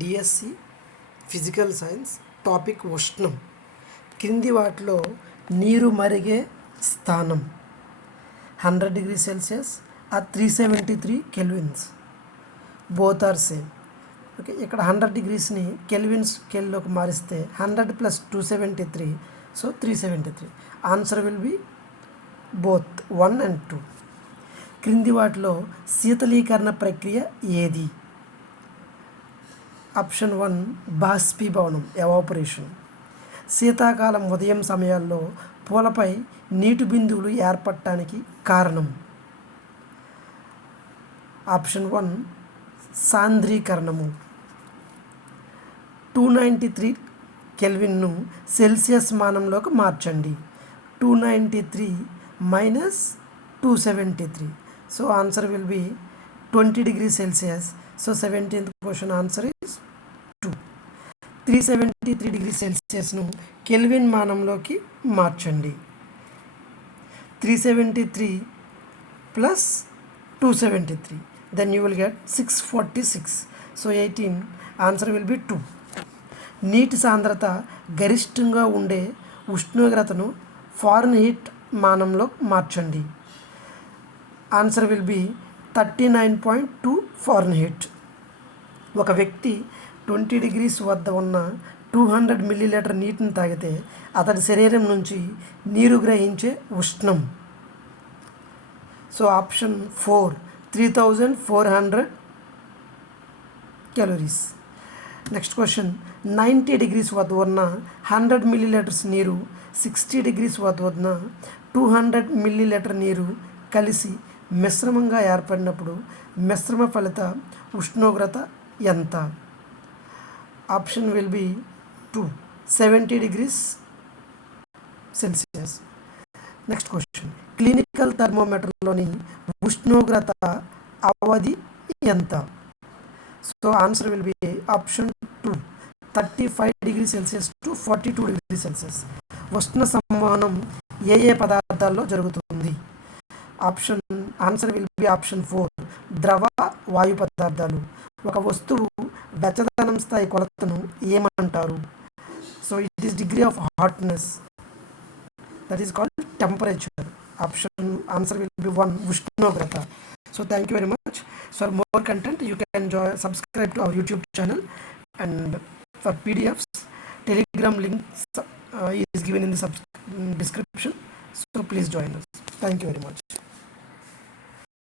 DSC physical science topic ఉష్ణం. క్రింది వాటిలో నీరు మరిగే స్థానం. హండ్రెడ్ డిగ్రీ సెల్సియస్ ఆ three seventy three kelvins. Both are same okay ఇక్కడ హండ్రెడ్ డిగ్రీస్ని కెల్విన్స్ కెల్లోకి మారిస్తే hundred plus two seventy three so three seventy three. Answer will be both one and two క్రింది వాటిలో శీతలీకరణ ప్రక్రియ ఏది? ఆప్షన్ వన్ బాష్పీభవనం ఎవాపరేషన్. శీతాకాలం ఉదయం సమయాల్లో పూలపై నీటి బిందువులు ఏర్పడటానికి కారణం. ఆప్షన్ వన్ సాంద్రీకరణము. టూ నైంటీ త్రీ కెల్విన్ను సెల్సియస్ మానంలోకి మార్చండి. Two ninety three minus two seventy three. So answer will be twenty degree Celsius. So seventeenth question answer is three seventy three degree సెల్సియస్ను kelvin మానంలోకి మార్చండి. Three seventy three plus two seventy three. Then you will get six forty six so eighteen answer will be two నీటి సాంద్రత గరిష్టంగా ఉండే ఉష్ణోగ్రతను Fahrenheit మానంలో మార్చండి. Answer will be thirty nine point two Fahrenheit. ఒక వ్యక్తి ట్వంటీ డిగ్రీస్ వద్ద ఉన్న టూ హండ్రెడ్ మిల్లీలీటర్ నీటిని తాగితే అతడి శరీరం నుంచి నీరు గ్రహించే ఉష్ణం. So option four three thousand four hundred calories. Next question ninety degrees వద్ద ఉన్న హండ్రెడ్ మిల్లీలీటర్స్ నీరు సిక్స్టీ డిగ్రీస్ వద్ద ఉన్న టూ హండ్రెడ్ మిల్లీలీటర్ నీరు కలిసి మిశ్రమంగా ఏర్పడినప్పుడు మిశ్రమ ఫలిత ఉష్ణోగ్రత ఎంత? Option will be two seventy degrees Celsius. Next question. Clinical థర్మోమీటర్లోని ఉష్ణోగ్రత అవధి ఎంత? So answer will be option two thirty five degree Celsius to forty two degree Celsius. ఉష్ణ సంవహనం ఏ ఏ పదార్థాల్లో జరుగుతుంది? Option answer will be option four ద్రవ వాయు పదార్థాలు. ఒక వస్తువు వెచ్చదనం స్థాయి కొలతను ఏమంటారు? So it is degree of hotness that is called temperature option answer will be one ఉష్ణోగ్రత. So thank you very much for more content you can join subscribe to our YouTube channel and for PDFs Telegram link is given in the sub description so please join us thank you very much